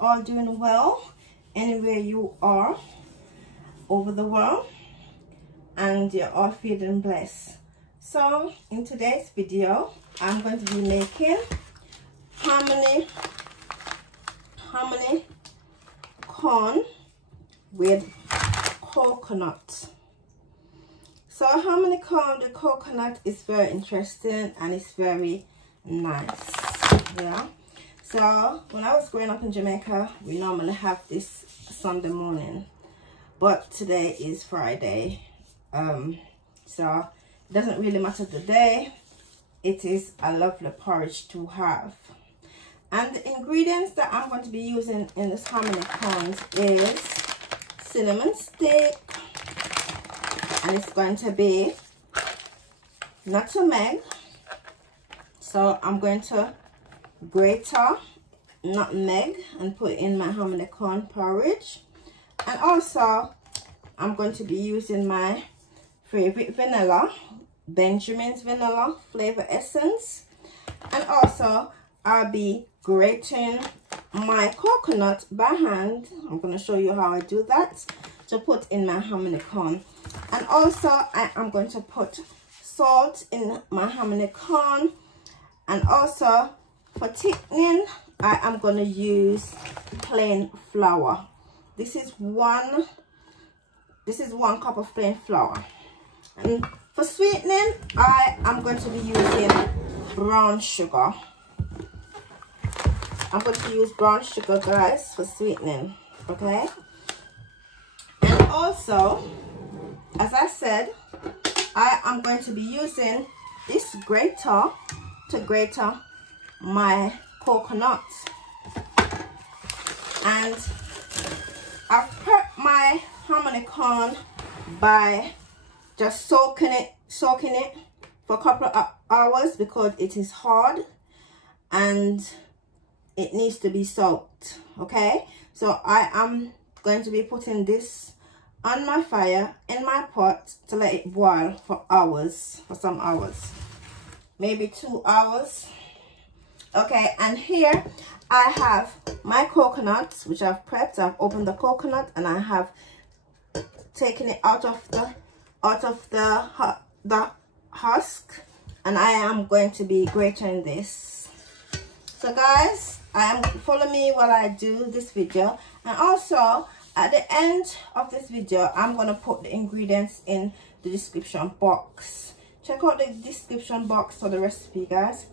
all doing well anywhere you are over the world, and you're all feeling blessed. So in today's video, I'm going to be making hominy corn with coconut. So hominy corn with coconut is very interesting and it's very nice. Yeah. So when I was growing up in Jamaica, we normally have this Sunday morning, but today is Friday. So it doesn't really matter the day. It is a lovely porridge to have. And the ingredients that I'm going to be using in this hominy corn is cinnamon stick, and it's going to be nutmeg. So I'm going to grate nutmeg and put in my hominy corn porridge. And also I'm going to be using my favorite vanilla, Benjamin's vanilla flavor essence. And also I'll be grating my coconut by hand. I'm going to show you how I do that to put in my hominy corn. And also I am going to put salt in my hominy corn. And also for thickening, I am going to use plain flour. This is one cup of plain flour. And for sweetening, I am going to be using brown sugar. I'm going to use brown sugar, guys, for sweetening. Okay. And also, as I said, I am going to be using this grater to grate my coconut. And I've prepped my hominy corn by just soaking it for a couple of hours because it is hard and it needs to be soaked. Okay, so I am going to be putting this on my fire in my pot to let it boil for hours, for some hours, maybe 2 hours. Okay, and here I have my coconuts, which I've prepped. I've opened the coconut and I have taken it out of the husk, and I am going to be grating this. So guys, follow me while I do this video. And also at the end of this video, I'm going to put the ingredients in the description box. Check out the description box for the recipe, guys.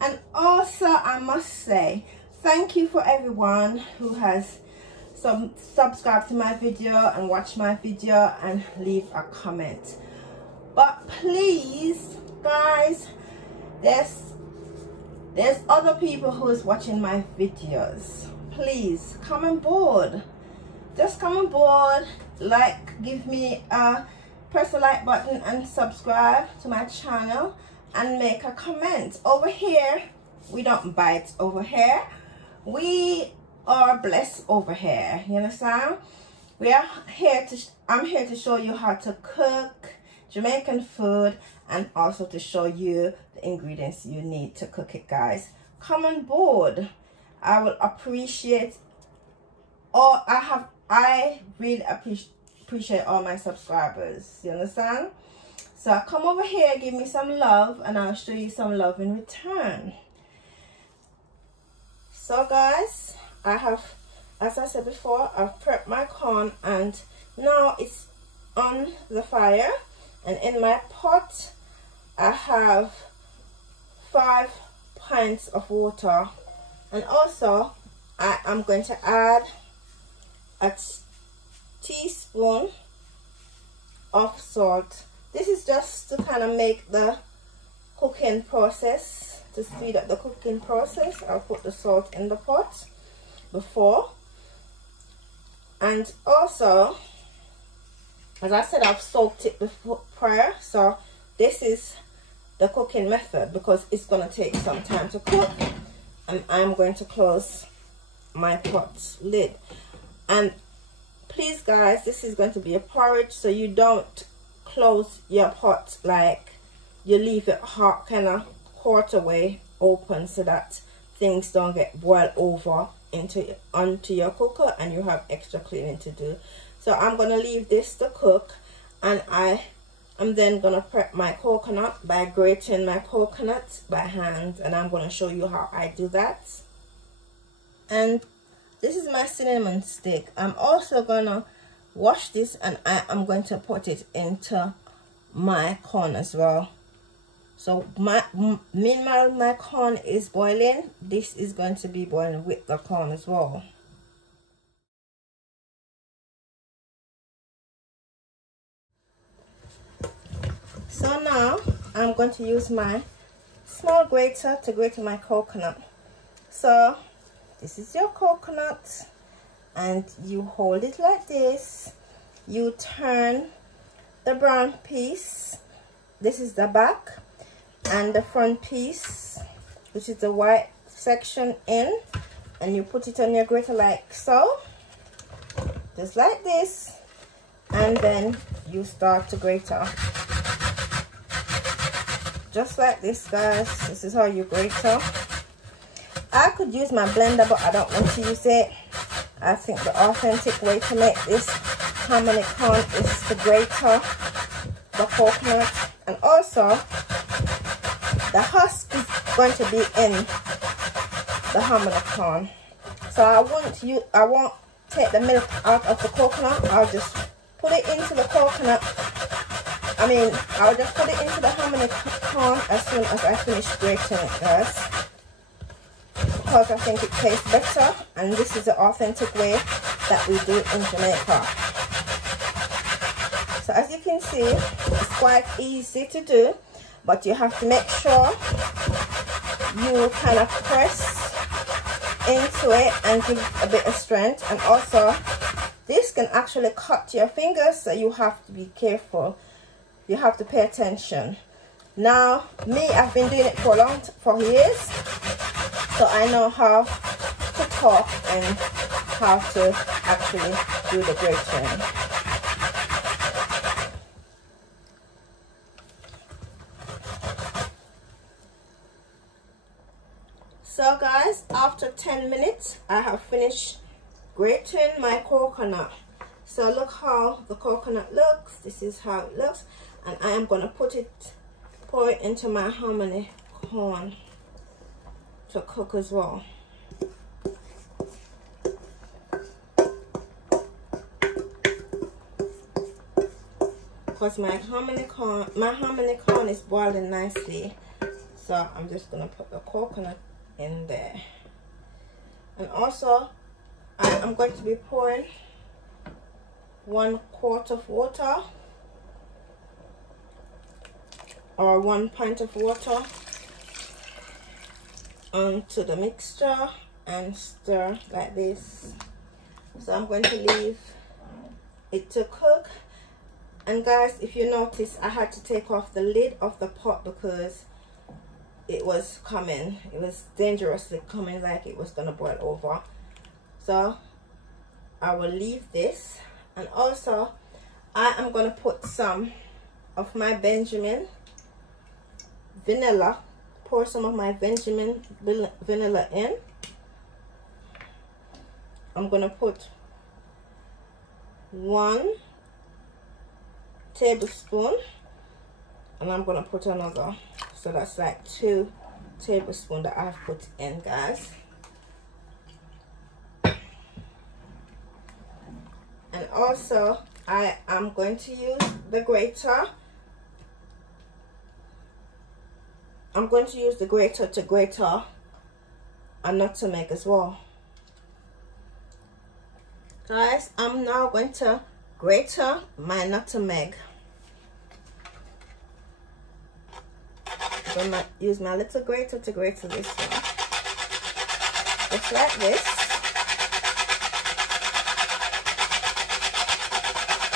And also I must say thank you for everyone who has subscribe to my video and watch my video and leave a comment. But please, guys, there's other people who is watching my videos. Please come on board. Just come on board, give me press the like button and subscribe to my channel and make a comment. Over here we don't bite. Over here we are blessed. Over here, you understand? I'm here to show you how to cook Jamaican food and also to show you the ingredients you need to cook it, guys. Come on board. I will appreciate all I really appreciate all my subscribers, you understand? So come over here, give me some love, and I'll show you some love in return. So guys, I have, as I said before, I've prepped my corn and now it's on the fire. And in my pot, I have 5 pints of water. And also, I am going to add a teaspoon of salt. This is just to kind of make the cooking process, to speed up the cooking process. I'll put the salt in the pot before. And also, as I said, I've soaked it before prior, so this is the cooking method because it's going to take some time to cook. And I'm going to close my pot lid. And please guys, this is going to be a porridge, so you don't close your pot, like you leave it hot, kind of quarter way open, so that things don't get boiled over onto your cooker and you have extra cleaning to do. So I'm gonna leave this to cook, and I'm then gonna prep my coconut by grating my coconut by hand, and I'm gonna show you how I do that. And this is my cinnamon stick. I'm also gonna wash this, and I am going to put it into my corn as well. So meanwhile my corn is boiling, this is going to be boiling with the corn as well. So now I'm going to use my small grater to grate my coconut. So this is your coconut, and you hold it like this. You turn the brown piece, this is the back, and the front piece, which is the white section, in, and you put it on your grater like so, just like this, and then you start to grate, just like this, guys. This is how you grate. I could use my blender, but I don't want to use it. I think the authentic way to make this hominy corn is to grate the coconut, and also the husk is going to be in the hominy corn. So I won't take the milk out of the coconut. I'll just put it into the coconut. I'll just put it into the hominy corn as soon as I finish grating it, guys, because I think it tastes better, and this is the authentic way that we do it in Jamaica. So as you can see, it's quite easy to do, but you have to make sure you kind of press into it and give a bit of strength. And also this can actually cut your fingers, so you have to be careful. You have to pay attention. Now me, I've been doing it for years, so I know how to talk and how to actually do the grating. So guys, after 10 minutes I have finished grating my coconut. So look how the coconut looks. This is how it looks, and I am going to pour it into my hominy corn to cook as well. Because my hominy corn is boiling nicely, so I'm just going to put the coconut in there. And also I am going to be pouring 1 quart of water, or 1 pint of water, onto the mixture and stir like this. So I'm going to leave it to cook. And guys, if you notice, I had to take off the lid of the pot because it was dangerously coming, like it was gonna boil over. So I will leave this, and also I am gonna put some of my Benjamin vanilla, pour some of my Benjamin vanilla in. I'm gonna put 1 tablespoon, and I'm gonna put another, so that's like 2 tablespoons that I've put in, guys. And also I am going to use the grater. I'm going to use the grater to grate a nutmeg as well. Guys, I'm now going to grate my nutmeg. I'm going to use my little grater to grate this one. Just like this.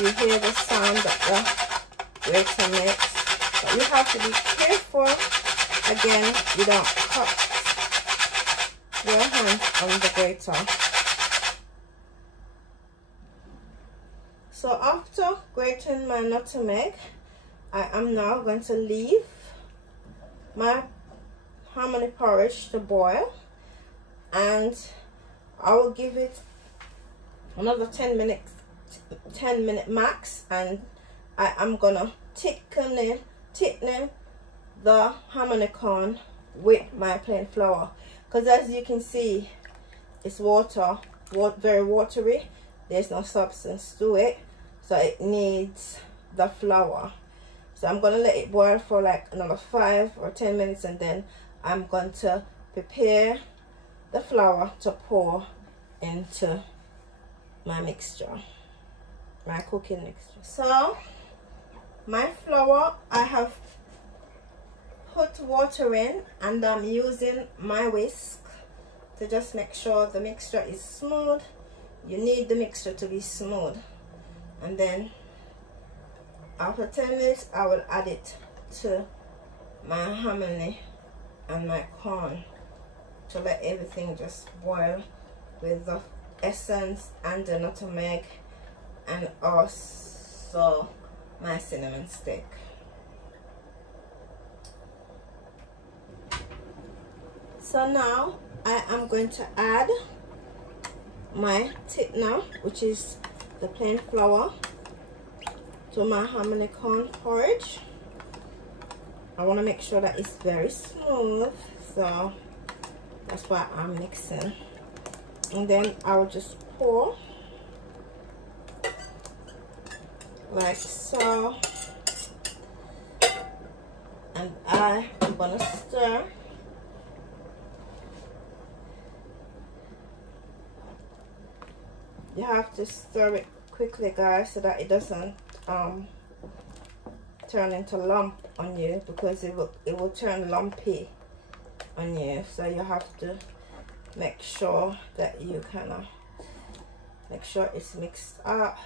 You hear the sound that the grater makes. But you have to be careful. Again, you don't cut your hands on the grater. So after grating my nutmeg, I am now going to leave my hominy porridge to boil, and I will give it another 10 minutes, 10-minute max, and I am gonna thicken the hominy corn with my plain flour, because as you can see, it's very watery. There's no substance to it, so it needs the flour. So I'm gonna let it boil for like another 5 or 10 minutes, and then I'm going to prepare the flour to pour into my mixture, my cooking mixture. So my flour, I have put water in, and I'm using my whisk to just make sure the mixture is smooth. You need the mixture to be smooth, and then after 10 minutes I will add it to my hominy and my corn to let everything just boil with the essence and the nutmeg, and also my cinnamon stick. So now I am going to add my thickener, which is the plain flour, to my hominy corn porridge. I want to make sure that it's very smooth, so that's why I'm mixing. And then I will just pour like so, and I am gonna stir. You have to stir it quickly, guys, so that it doesn't turn into lump on you, because it will turn lumpy on you. So you have to make sure that you kind of make sure it's mixed up.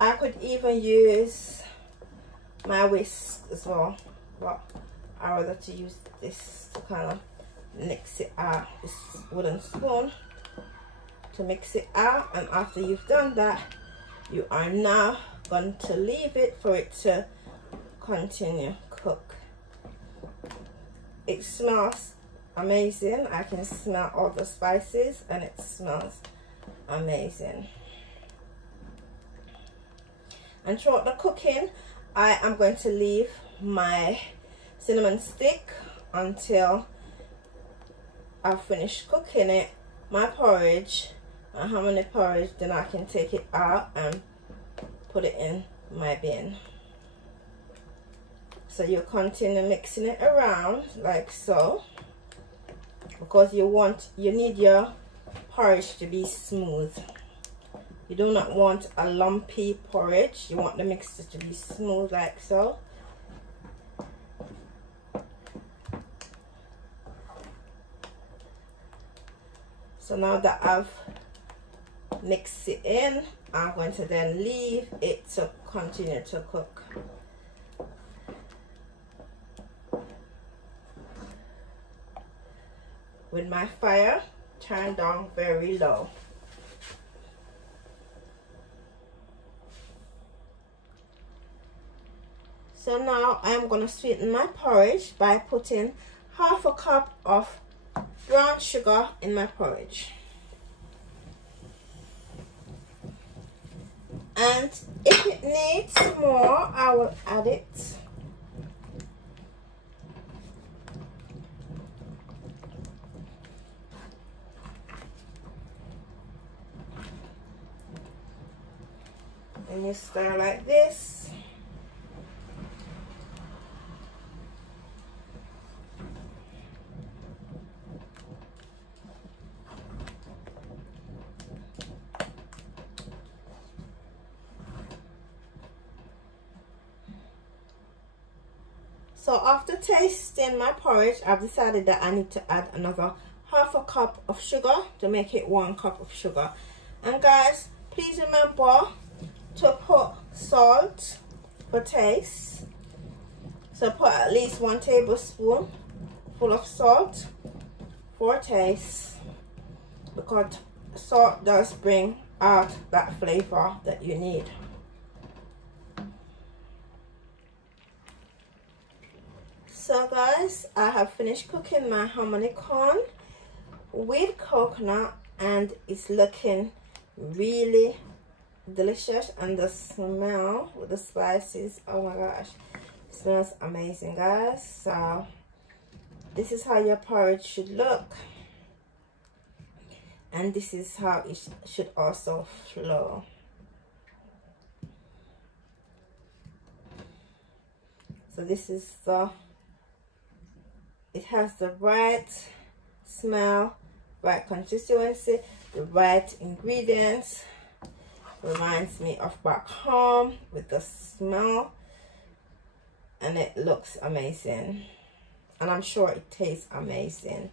I could even use my whisk as well, but I rather to use this to kind of mix it out, this wooden spoon to mix it out. And after you've done that, you are now going to leave it for it to continue cook. It smells amazing. I can smell all the spices, and it smells amazing. And throughout the cooking, I am going to leave my cinnamon stick until I've finished cooking it, my porridge, my hominy porridge. Then I can take it out and put it in my bin. So you continue mixing it around like so, because you need your porridge to be smooth. You do not want a lumpy porridge. You want the mixture to be smooth like so. So now that I've mixed it in, I'm going to then leave it to continue to cook. With my fire turned down very low. So now I'm going to sweeten my porridge by putting 1/2 cup of brown sugar in my porridge. And if it needs more, I will add it. And you stir like this. So after tasting my porridge, I've decided that I need to add another 1/2 cup of sugar to make it 1 cup of sugar. And guys, please remember to put salt for taste. So put at least 1 tablespoon full of salt for taste, because salt does bring out that flavor that you need. So guys, I have finished cooking my hominy corn with coconut, and it's looking really delicious. And the smell with the spices, oh my gosh, it smells amazing, guys. So this is how your porridge should look, and this is how it should also flow. So this is it has the right smell, right consistency, the right ingredients. Reminds me of back home with the smell, and it looks amazing, and I'm sure it tastes amazing.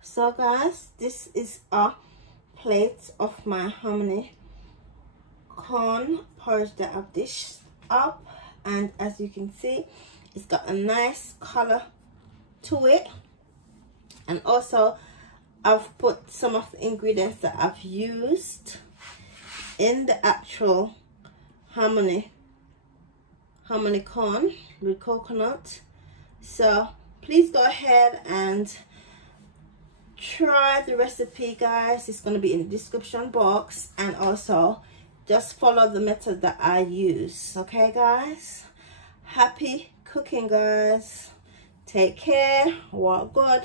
So guys, this is a plate of my hominy corn porridge that I've dished up, and as you can see, it's got a nice color to it. And also I've put some of the ingredients that I've used in the actual hominy corn with coconut. So please go ahead and try the recipe, guys. It's going to be in the description box, and also just follow the method that I use. Okay guys, happy cooking, guys. Take care, walk good.